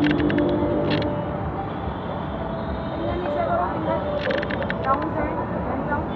Tingnan niyo siya, Goro, tingnan. Down, sir. Hands down.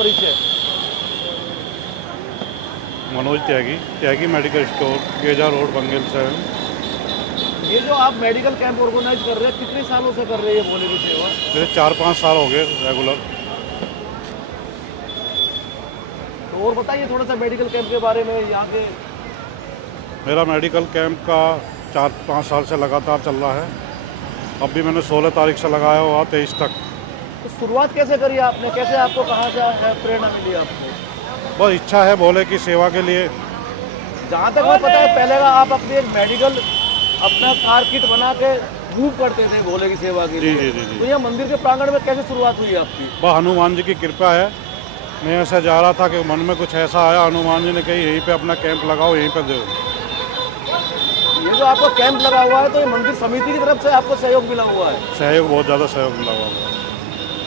परिचय? मनोज त्यागी, त्यागी medical store, गेजा road, बंगेल से। ये जो आप मेडिकल कैंप ऑर्गेनाइज कर रहे हैं, कितने सालों से कर रहे हैं भोले की सेवा? मेरे 4-5 साल हो गए रेगुलर। तो और बताइए थोड़ा सा मेडिकल कैंप के बारे में यहाँ के। मेरा मेडिकल कैंप का 4-5 साल से लगातार चल रहा है। अब भी मैंने 16 तारीख से लगाया हुआ 23 तक। तो शुरुआत कैसे करी आपने, कैसे आपको कहाँ से प्रेरणा मिली आपको? बहुत इच्छा है भोले की सेवा के लिए। जहाँ तक मुझे पता है पहले का आप अपनी एक मेडिकल अपना कार किट बना के मूव करते थे भोले की सेवा के लिए। जी जी जी तो यहाँ मंदिर के प्रांगण में कैसे शुरुआत हुई आपकी? बस हनुमान जी की कृपा है। मैं ऐसा जा रहा था कि मन में कुछ ऐसा आया, हनुमान जी ने कही यहीं पे अपना कैंप लगाओ, यहीं पे दो। ये जो आपका कैंप लगा हुआ है तो ये मंदिर समिति की तरफ से आपको सहयोग मिला हुआ है? सहयोग, बहुत ज़्यादा सहयोग मिला हुआ है।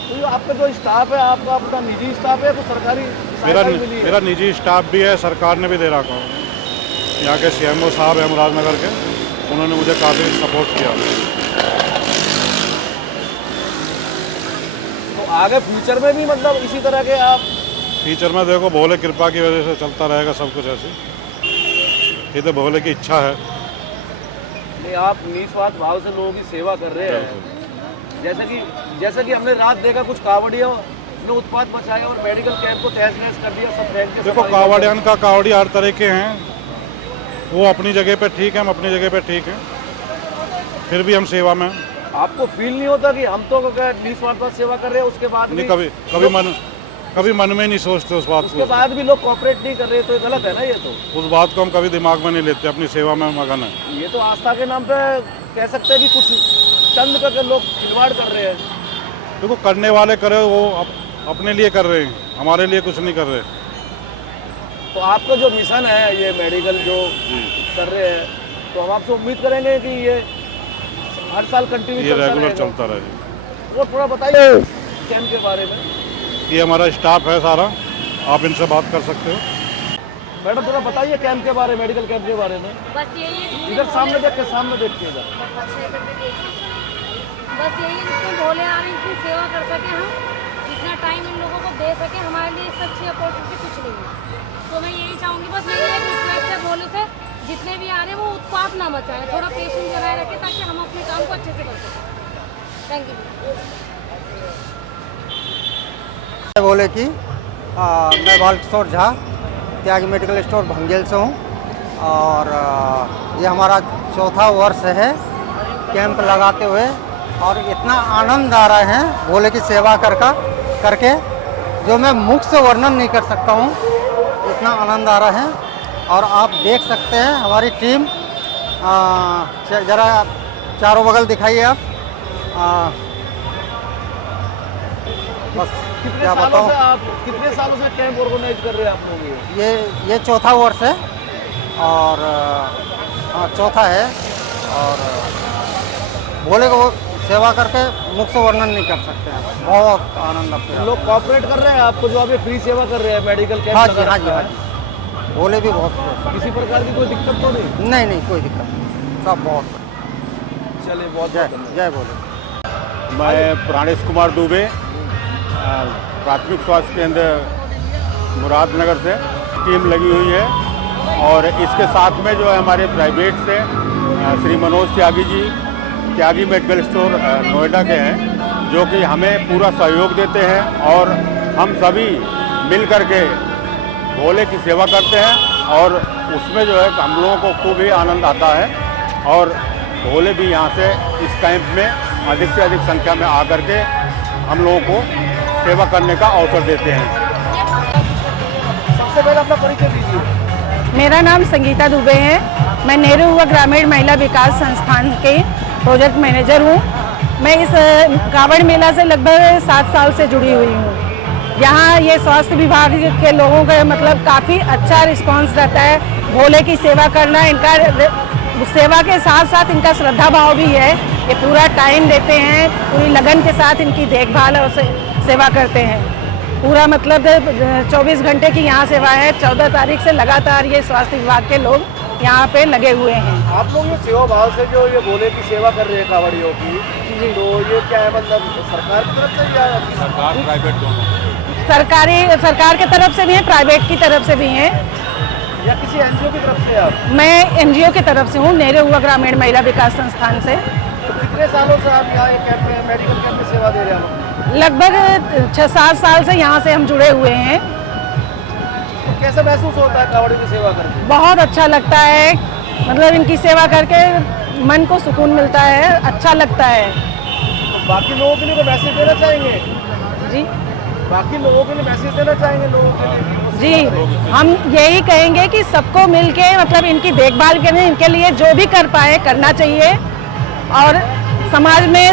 तो जो आपका जो स्टाफ है, आपका अपना निजी स्टाफ है, तो सरकारी मेरा सहायता मिली है? मेरा निजी स्टाफ भी है, सरकार ने भी दे रखा है। यहाँ के CMO साहब हैं मुरादनगर के, उन्होंने मुझे काफ़ी सपोर्ट किया। तो आगे फ्यूचर में भी मतलब इसी तरह के आप? फ्यूचर में देखो भोले कृपा की वजह से चलता रहेगा सब कुछ ऐसे। ये तो भोले की इच्छा है। नहीं, आप निस्वार्थ भाव से लोगों की सेवा कर रहे हैं। जैसे कि हमने रात देखा कुछ कावड़ियों ने उत्पात मचाया और मेडिकल कैंप को तहस नहस कर दिया, सब फेंक के। देखो कावड़ियान का कावड़ी हर तरह के हैं, वो अपनी जगह पे ठीक है, हम अपनी जगह पे ठीक है, फिर भी हम सेवा में। आपको फील नहीं होता कि हम तो निस्वार्थ सेवा कर रहे हैं, उसके बाद नहीं, कभी मन में नहीं सोचते उस बात को। उसके बाद भी लोग कोऑपरेट नहीं कर रहे, तो ये गलत है ना? ये तो उस बात को हम कभी दिमाग में नहीं लेते, अपनी सेवा में मगन है। ये तो आस्था के नाम पे कह सकते हैं कि कुछ चंद करके लोग खिलवाड़ कर रहे हैं। देखो करने वाले करे, वो अपने लिए कर रहे हैं, हमारे लिए कुछ नहीं कर रहे। तो आपका जो मिशन है ये मेडिकल जो कर रहे हैं, तो हम आपसे उम्मीद करेंगे कि ये हर साल कंटिन्यू ये रेगुलर चलता रहे। वो थोड़ा बताइए कैंप के बारे में। ये हमारा स्टाफ है सारा, आप इनसे बात कर सकते हो। मैडम थोड़ा बताइए कैंप के बारे में, मेडिकल कैंप के बारे में। बस यही है, इधर सामने देखिएगा। बस यही है, इसमें भोले आने की सेवा कर सके हम, जितना टाइम इन लोगों को दे सके, हमारे लिए इससे अच्छी अपॉर्चुनिटी कुछ नहीं है। तो मैं यही चाहूँगी, बस मेरी एक रिक्वेस्ट है भोले से, जितने भी आ रहे हैं वो उत्पात ना मचाएं, थोड़ा पेशेंस बनाए रखें ताकि हम अपने काम को अच्छे से कर सकें। Thank you. भोले की मैं बालकिशोर झा, त्यागी मेडिकल स्टोर भंगेल से हूँ और ये हमारा 4था वर्ष है कैंप लगाते हुए और इतना आनंद आ रहा है भोले की सेवा करके जो मैं मुख से वर्णन नहीं कर सकता हूँ, इतना आनंद आ रहा है। और आप देख सकते हैं हमारी टीम, ज़रा चारों बगल दिखाइए आप। बस क्या बताऊँ। कितने सालों से कैंप ऑर्गेनाइज कर रहे हैं आप लोग? ये 4था वर्ष है और हाँ 4था है और भोले को सेवा करके मुख से वर्णन नहीं कर सकते हैं, बहुत आनंद आता है। लोग कोऑपरेट कर रहे हैं आपको जो अभी फ्री सेवा कर रहे हैं मेडिकल कैंप? हाँ जी, भोले भी बहुत। किसी प्रकार की कोई दिक्कत तो नहीं? नहीं, कोई दिक्कत नहीं, सब बहुत। चलिए, बहुत जय भोले। मैं प्राणेश कुमार दुबे, प्राथमिक स्वास्थ्य केंद्र मुरादनगर से टीम लगी हुई है और इसके साथ में जो है हमारे प्राइवेट से श्री मनोज त्यागी जी, त्यागी मेडिकल स्टोर नोएडा के हैं, जो कि हमें पूरा सहयोग देते हैं और हम सभी मिल कर के भोले की सेवा करते हैं और उसमें जो है हम लोगों को खूब ही आनंद आता है और भोले भी यहाँ से इस कैंप में अधिक से अधिक संख्या में आकर के हम लोगों को सेवा करने का अवसर देते हैं। सबसे पहले अपना परिचय दीजिए। मेरा नाम संगीता दुबे है, मैं नेहरू युवा ग्रामीण महिला विकास संस्थान के प्रोजेक्ट मैनेजर हूँ। मैं इस कांवड़ मेला से लगभग 7 साल से जुड़ी हुई हूँ। यहाँ ये स्वास्थ्य विभाग के लोगों का मतलब काफ़ी अच्छा रिस्पांस रहता है। भोले की सेवा करना, इनका सेवा के साथ साथ इनका श्रद्धा भाव भी है। ये पूरा टाइम देते हैं, पूरी लगन के साथ इनकी देखभाल और सेवा करते हैं। पूरा मतलब 24 घंटे की यहाँ सेवा है। 14 तारीख से लगातार ये स्वास्थ्य विभाग के लोग यहाँ पे लगे हुए हैं। आप लोग ये सेवा भाव से जो ये भोले की सेवा कर रहे हैं कावड़ियों की, तो ये क्या है मतलब सरकार की तरफ से या सरकार प्राइवेट दोनों? सरकार की तरफ से भी हैं, प्राइवेट की तरफ से भी हैं। या किसी एनजीओ की तरफ से आप? मैं एनजीओ की तरफ से हूँ, नेहरू युवा ग्रामीण महिला विकास संस्थान से। तो कितने सालों से आप यहाँ कैंप में, मेडिकल कैंप में सेवा दे रहे हैं? लगभग 6-7 साल से यहाँ से हम जुड़े हुए हैं। तो कैसा महसूस होता है कावड़ी की सेवा करके? बहुत अच्छा लगता है, मतलब इनकी सेवा करके मन को सुकून मिलता है, अच्छा लगता है। तो बाकी लोगों के लिए तो मैसेज देना चाहेंगे? जी बाकी लोगों के लिए मैसेज देना चाहेंगे लोगों के लिए? जी, हम यही कहेंगे कि सबको मिलके मतलब इनकी देखभाल करें, इनके लिए जो भी कर पाए करना चाहिए और समाज में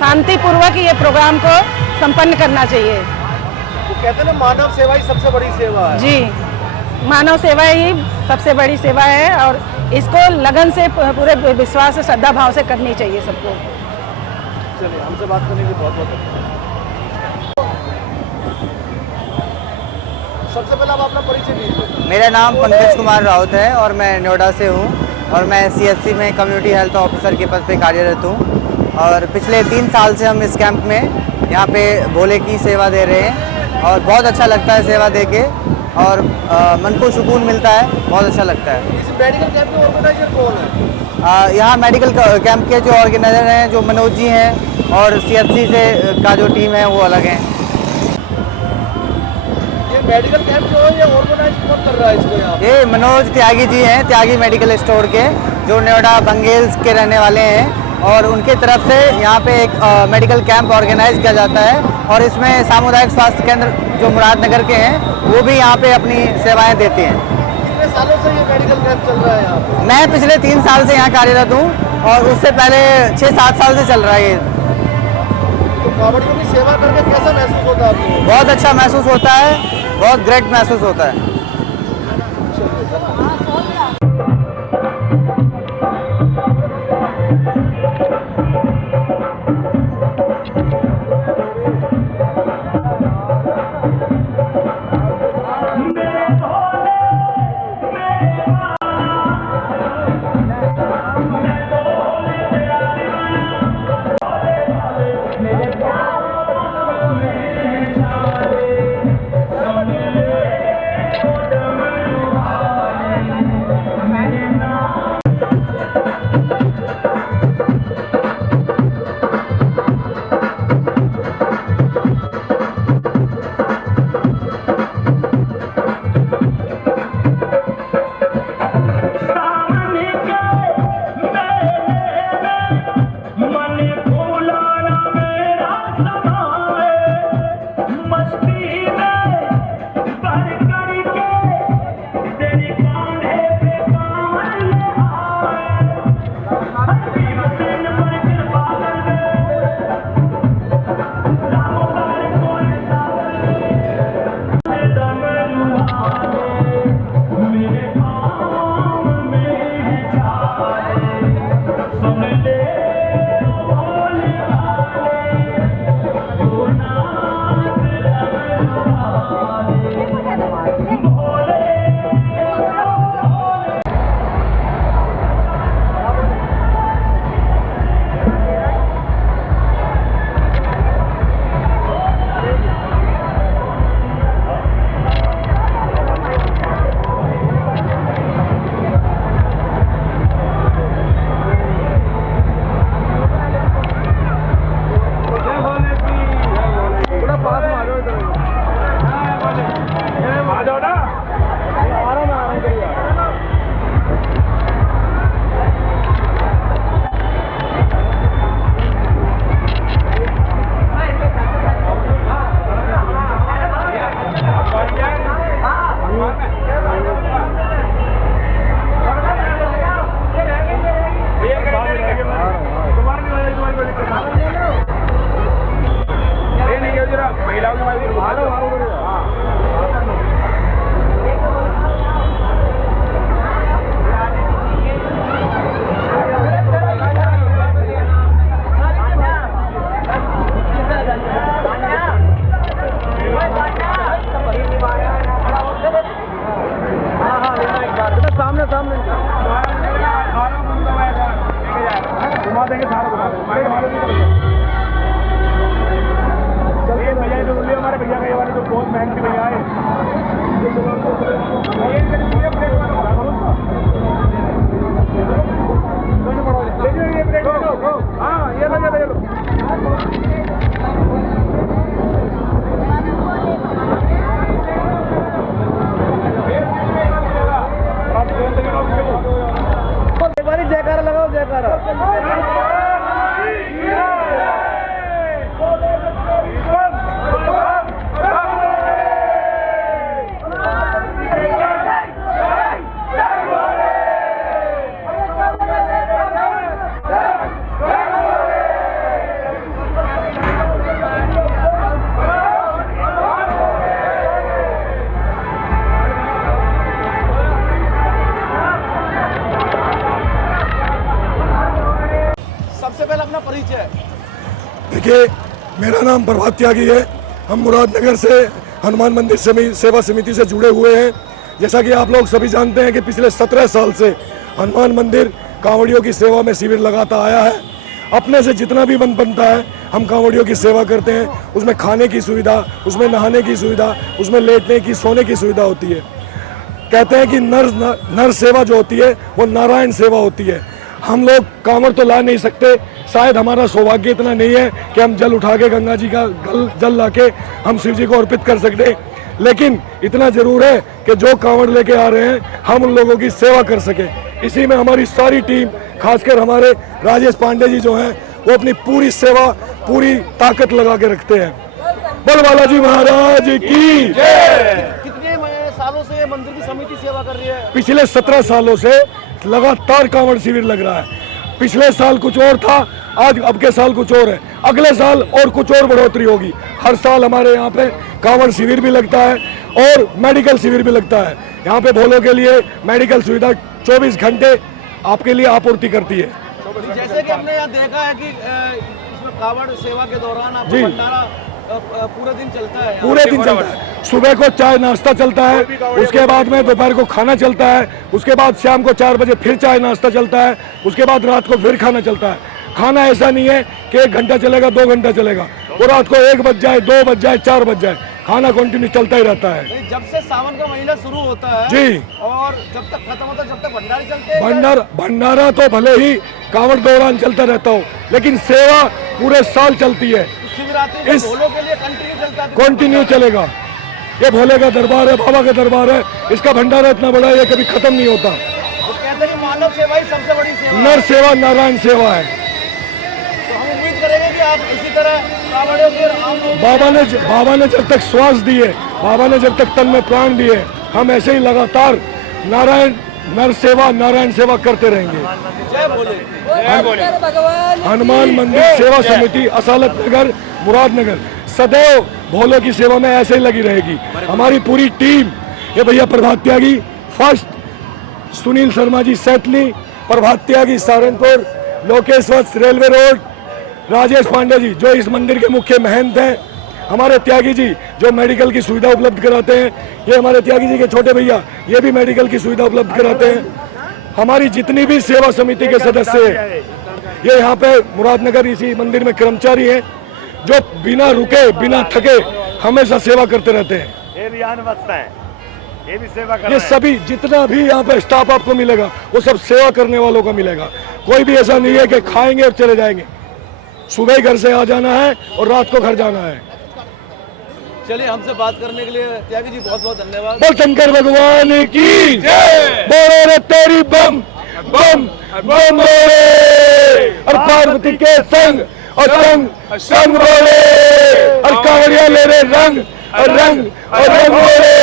शांतिपूर्वक ये प्रोग्राम को संपन्न करना चाहिए। तो कहते हैं ना, मानव सेवा ही सबसे बड़ी सेवा है। जी, मानव सेवा ही सबसे बड़ी सेवा है और इसको लगन से, पूरे विश्वास से, श्रद्धा भाव से करनी चाहिए सबको। चलिए, हमसे बात करने के लिए बहुत बहुत धन्यवाद। सबसे पहले आप अपना परिचय दीजिए। मेरा नाम पंकज कुमार राउत है और मैं नोएडा से हूँ और मैं CHC में कम्युनिटी हेल्थ ऑफिसर के पद पे कार्यरत हूँ और पिछले 3 साल से हम इस कैंप में यहाँ पे भोले की सेवा दे रहे हैं और बहुत अच्छा लगता है सेवा दे के और मन को सुकून मिलता है, बहुत अच्छा लगता है। इस मेडिकल कैंप के ऑर्गेनाइजर कौन है? यहाँ मेडिकल कैंप के जो ऑर्गेनाइजर हैं, जो मनोज जी हैं और CHC से का जो टीम है वो अलग हैं। ये मेडिकल कैंप जो है ये ऑर्गेनाइज कौन कर रहा है इसको यहाँ? ये मनोज त्यागी जी हैं, त्यागी मेडिकल स्टोर के, जो नोएडा बंगेल्स के रहने वाले हैं और उनके तरफ से यहाँ पे एक मेडिकल कैंप ऑर्गेनाइज किया जाता है और इसमें सामुदायिक स्वास्थ्य केंद्र जो मुरादनगर के हैं वो भी यहाँ पे अपनी सेवाएं देते हैं। कितने सालों से ये मेडिकल कैंप चल रहा है यहाँ पे? मैं पिछले 3 साल से यहाँ कार्यरत हूँ और उससे पहले 6-7 साल से चल रहा है ये। तो कावड़ियों की सेवा करके कैसा महसूस होता है आपको? बहुत अच्छा महसूस होता है, बहुत ग्रेट महसूस होता है। भैया देखिए, मेरा नाम प्रभात त्यागी है। हम मुरादनगर से हनुमान मंदिर सेवा समिति से जुड़े हुए हैं। जैसा कि आप लोग सभी जानते हैं कि पिछले 17 साल से हनुमान मंदिर कांवड़ियों की सेवा में शिविर लगाता आया है। अपने से जितना भी बनता है हम कांवड़ियों की सेवा करते हैं। उसमें खाने की सुविधा, उसमें नहाने की सुविधा, उसमें लेटने की, सोने की सुविधा होती है। कहते हैं कि नर सेवा जो होती है वो नारायण सेवा होती है। हम लोग कांवड़ तो ला नहीं सकते, शायद हमारा सौभाग्य इतना नहीं है कि हम जल उठा के गंगा जी का जल लाके हम शिव जी को अर्पित कर सकते, लेकिन इतना जरूर है कि जो कांवड़ लेके आ रहे हैं हम उन लोगों की सेवा कर सके। इसी में हमारी सारी टीम, खासकर हमारे राजेश पांडे जी जो हैं, वो अपनी पूरी सेवा, पूरी ताकत लगा के रखते हैं। बोल बालाजी महाराज की जय। कितने सालों से ये मंदिर की समिति सेवा कर रही है? पिछले 17 सालों से लगातार कांवड़ शिविर लग रहा है। पिछले साल कुछ और था, आज अब के साल कुछ और है, अगले साल और कुछ और बढ़ोतरी होगी। हर साल हमारे यहाँ पे कांवड़ शिविर भी लगता है और मेडिकल शिविर भी लगता है। यहाँ पे भोलों के लिए मेडिकल सुविधा 24 घंटे आपके लिए आपूर्ति करती है। जैसे कि हमने यहाँ देखा है कि इसमें कांवड़ सेवा के दौरान आपको जी। भंडारा पूरे दिन चलता है। पूरे दिन चलता है। सुबह को चाय नाश्ता चलता है, उसके बाद में दोपहर को खाना चलता है, उसके बाद शाम को 4 बजे फिर चाय नाश्ता चलता है, उसके बाद रात को फिर खाना चलता है। खाना ऐसा नहीं है कि 1 घंटा चलेगा, 2 घंटा चलेगा, वो रात को 1 बज जाए, 2 बज जाए, 4 बज जाए, खाना कंटिन्यू चलता ही रहता है। जब से सावन का महीना शुरू होता है जी, और जब तक खत्म होता है, जब तक भंडारे चलते हैं। भंडारा तो भले ही कांवड़ दौरान चलता रहता हो, लेकिन सेवा पूरे साल चलती है। शिवरात्रि इस भोलों के लिए कंटिन्यू चलता है। कंटिन्यू चलेगा। ये भोले का दरबार है, बाबा का दरबार है, इसका भंडारा इतना बड़ा है, ये कभी खत्म नहीं होता। वो कहते हैं कि मानव सेवा ही सबसे बड़ी सेवा है। नर सेवा नारायण सेवा है। तो हम उम्मीद करेंगे कि आप इसी तरह कांवड़ियों के आम लोगों बाबा ने जब तक श्वास दिए, बाबा ने जब तक तन में प्राण दिए, हम ऐसे ही लगातार नर सेवा नारायण सेवा करते रहेंगे। जय भोले। हनुमान मंदिर सेवा समिति असालत नगर मुरादनगर सदैव भोलों की सेवा में ऐसे ही लगी रहेगी। हमारी पूरी टीम, ये भैया प्रभात त्यागी फर्स्ट, सुनील शर्मा जी सैतली, प्रभात त्यागी सहारनपुर, लोकेश वत्स रेलवे रोड, राजेश पांडे जी जो इस मंदिर के मुख्य महंत हैं, हमारे त्यागी जी जो मेडिकल की सुविधा उपलब्ध कराते हैं, ये हमारे त्यागी जी के छोटे भैया, ये भी मेडिकल की सुविधा उपलब्ध कराते हैं। हमारी जितनी भी सेवा समिति के सदस्य हैं, ये यहाँ पे मुरादनगर इसी मंदिर में कर्मचारी हैं, जो बिना रुके बिना थके हमेशा सेवा करते रहते हैं। ये भी ये भी सेवा कर ये सभी जितना भी यहाँ पे स्टाफ आपको मिलेगा वो सब सेवा करने वालों का मिलेगा। कोई भी ऐसा नहीं है कि खाएंगे और चले जाएंगे। सुबह ही घर से आ जाना है और रात को घर जाना है। चलिए, हमसे बात करने के लिए त्यागी जी बहुत बहुत धन्यवाद। बोल शंकर भगवान की जय। बोलो रे तेरी बम बम बम बोले, और पार्वती के संग और संग संग बोले, और कांवड़िया ले रे रंग और रंग बोले,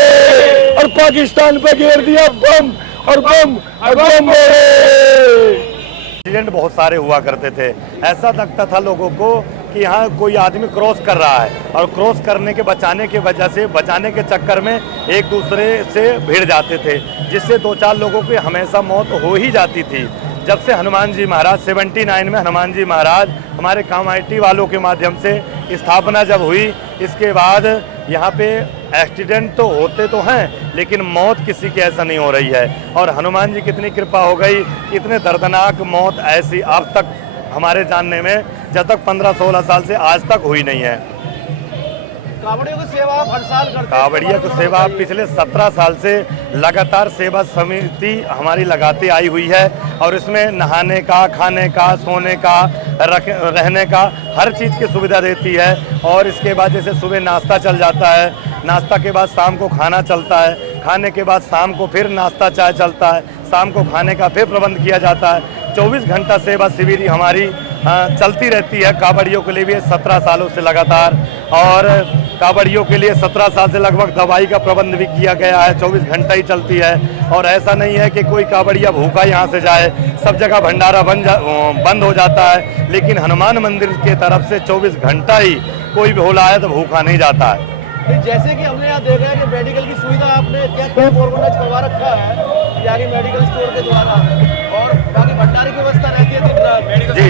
और पाकिस्तान पे घेर दिया बम और बम बोले। एक्सीडेंट बहुत सारे हुआ करते थे। ऐसा लगता था लोगों को कि यहाँ कोई आदमी क्रॉस कर रहा है, और क्रॉस करने के बचाने के चक्कर में एक दूसरे से भिड़ जाते थे, जिससे 2-4 लोगों की हमेशा मौत हो ही जाती थी। जब से हनुमान जी महाराज 79 में हनुमान जी महाराज हमारे कमेटी वालों के माध्यम से स्थापना जब हुई, इसके बाद यहाँ पे एक्सीडेंट तो होते तो हैं, लेकिन मौत किसी की ऐसा नहीं हो रही है। और हनुमान जी कितनी कृपा हो गई, इतने दर्दनाक मौत ऐसी अब तक हमारे जानने में जब तक 15-16 साल से आज तक हुई नहीं है। कांवड़ियों की सेवा आप हर साल करते हैं? कांवड़ियों की सेवा पिछले 17 साल से लगातार सेवा समिति हमारी लगाती आई हुई है, और इसमें नहाने का, खाने का, सोने का, रहने का हर चीज़ की सुविधा देती है। और इसके बाद जैसे सुबह नाश्ता चल जाता है, नाश्ता के बाद शाम को खाना चलता है, खाने के बाद शाम को फिर नाश्ता चाय चलता है, शाम को खाने का फिर प्रबंध किया जाता है। 24 घंटा सेवा शिविर हमारी चलती रहती है कांवड़ियों के लिए भी 17 सालों से लगातार। और कांवड़ियों के लिए 17 साल से लगभग दवाई का प्रबंध भी किया गया है, 24 घंटा ही चलती है। और ऐसा नहीं है कि कोई कांवड़िया भूखा यहाँ से जाए, सब जगह भंडारा बंद हो जाता है, लेकिन हनुमान मंदिर की तरफ से 24 घंटा ही कोई भी भोला है तो भूखा नहीं जाता है। जैसे कि हमने यहाँ देखा है कि मेडिकल की सुविधा आपने क्या ऑर्गेनाइज करवा रखा है यहाँ के मेडिकल स्टोर के द्वारा, और बाकी भंडारे की व्यवस्था रहती है दिन रात। जी,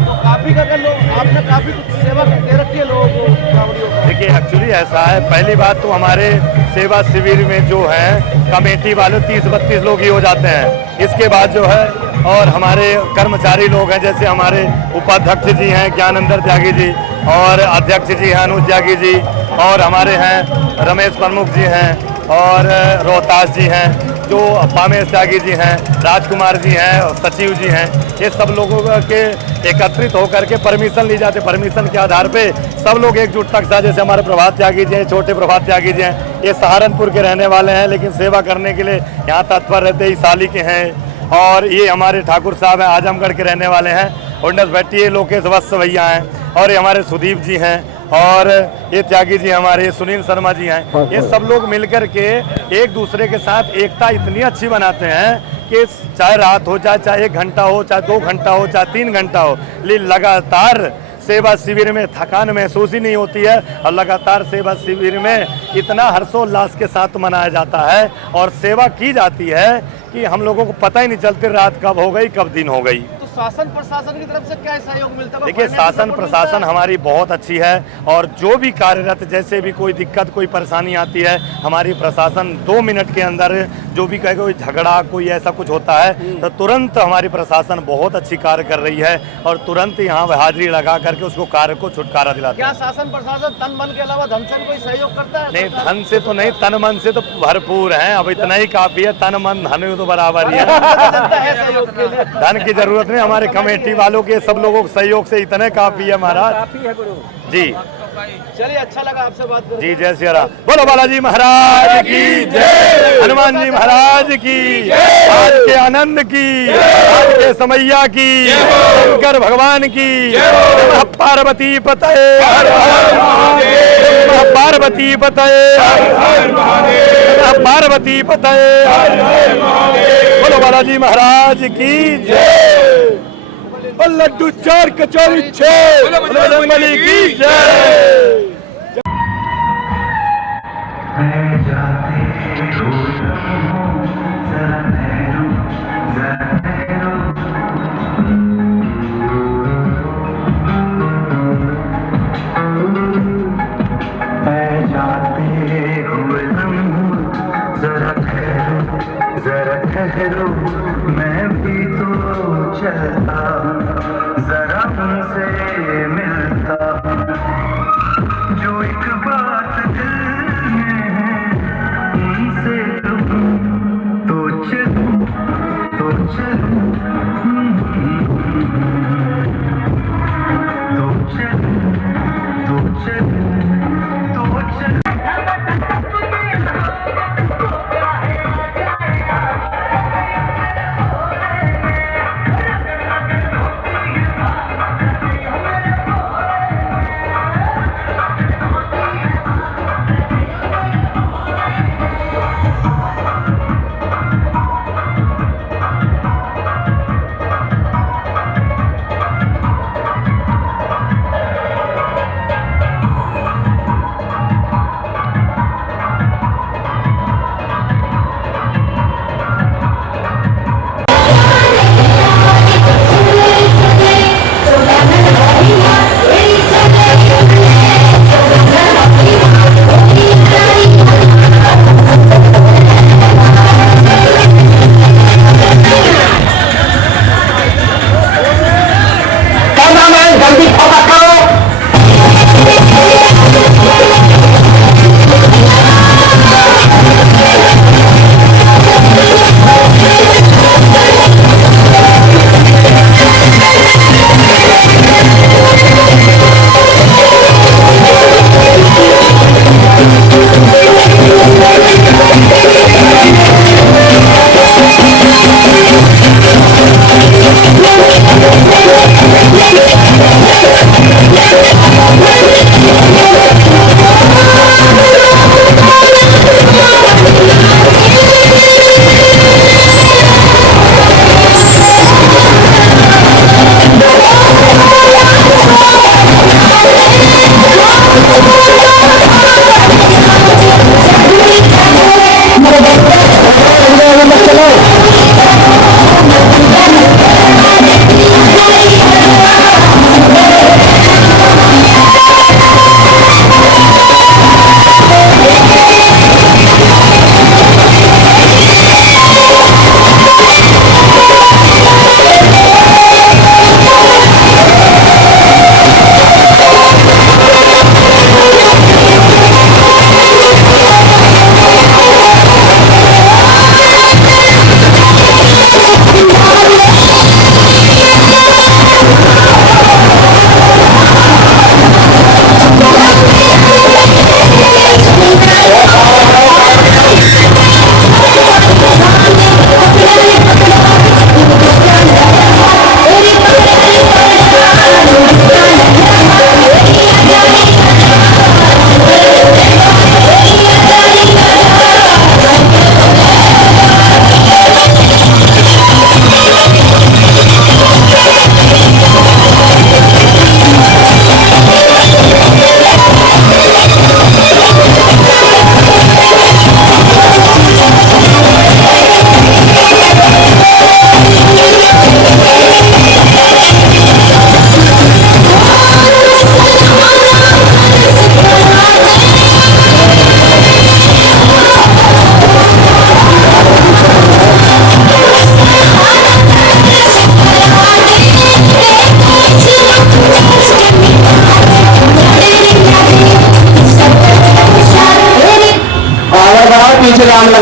तो काफी का कर लो, आपने काफी कुछ सेवा दे रखी है लोगों को, कांवड़ियों को। देखिए एक्चुअली ऐसा है, पहली बात तो हमारे सेवा शिविर में जो है कमेटी वाले 30-32 लोग ही हो जाते हैं। इसके बाद जो है और हमारे कर्मचारी लोग हैं, जैसे हमारे उपाध्यक्ष जी हैं ज्ञानंदर त्यागी जी, और अध्यक्ष जी हैं अनुज त्यागी जी, और हमारे हैं रमेश प्रमुख जी हैं, और रोहतास जी हैं, जो पामेश त्यागी जी हैं, राजकुमार जी हैं, और सचिव जी हैं। ये सब लोगों के एकत्रित होकर के परमिशन ली जाती है। परमिशन के आधार पे सब लोग एकजुटता के साथ, जैसे हमारे प्रभात त्यागी जी हैं, छोटे प्रभात त्यागी जी हैं, ये सहारनपुर के रहने वाले हैं, लेकिन सेवा करने के लिए यहाँ तत्पर रहते ही साली के हैं। और ये हमारे ठाकुर साहब हैं, आजमगढ़ के रहने वाले हैं, उन्नस भट्टी, लोकेश वत्स भैया हैं, और ये हमारे सुदीप जी हैं, और ये त्यागी जी हमारे सुनील शर्मा जी हैं। ये सब लोग मिलकर के एक दूसरे के साथ एकता इतनी अच्छी बनाते हैं कि चाहे रात हो, चाहे 1 घंटा हो, चाहे 2 घंटा हो, चाहे 3 घंटा हो, लेकिन लगातार सेवा शिविर में थकान महसूस ही नहीं होती है। और लगातार सेवा शिविर में इतना हर्षोल्लास के साथ मनाया जाता है और सेवा की जाती है कि हम लोगों को पता ही नहीं चलती रात कब हो गई, कब दिन हो गई। शासन प्रशासन की तरफ से क्या सहयोग मिलता है? देखिए शासन प्रशासन हमारी बहुत अच्छी है, और जो भी कार्यरत, जैसे भी कोई दिक्कत, कोई परेशानी आती है, हमारी प्रशासन 2 मिनट के अंदर जो भी कहे, कोई झगड़ा, कोई ऐसा कुछ होता है तो तुरंत हमारी प्रशासन बहुत अच्छी कार्य कर रही है, और तुरंत यहाँ हाजिरी लगा करके उसको कार्य को छुटकारा दिलाती है। क्या शासन प्रशासन तन मन के अलावा धन से कोई सहयोग करता है? नहीं, धन से तो नहीं, तन मन से तो भरपूर है। अब इतना ही काफी है, तन मन धन तो बराबर ही है। धन की जरूरत नहीं, हमारे कमेटी वालों के सब लोगों के सहयोग से इतने काफी है महाराज जी। चलिए, अच्छा लगा आपसे बात करके। जी, जय श्री राम। बोलो बालाजी महाराज की जय, हनुमान जी महाराज की, आज के आनंद की, आज के समैया की, शंकर भगवान की, पार्वती पतये, पार्वती पतये, पार्वती पतये। बोलो बालाजी महाराज की जय। लड्डू 4 कचौरी 6 बजरंगबली की जय। मैं भी तो चलता हूँ, जरा उनसे मिलता हूँ, जो एक बात दिल में है उनसे कहूँ, तो चलूँ तो चलूँ, तो चलूँ तो चलूँ तो चलूँ।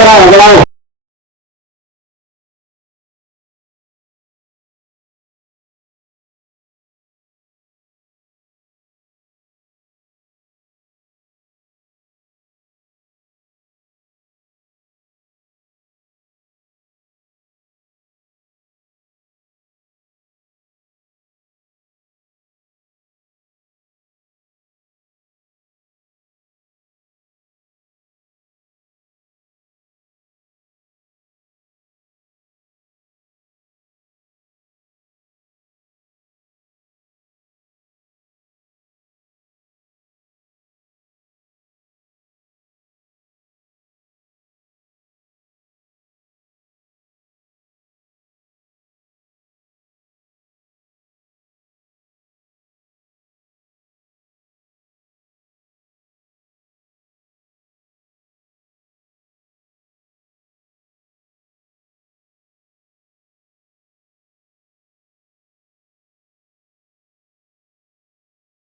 लगाओ लगाओ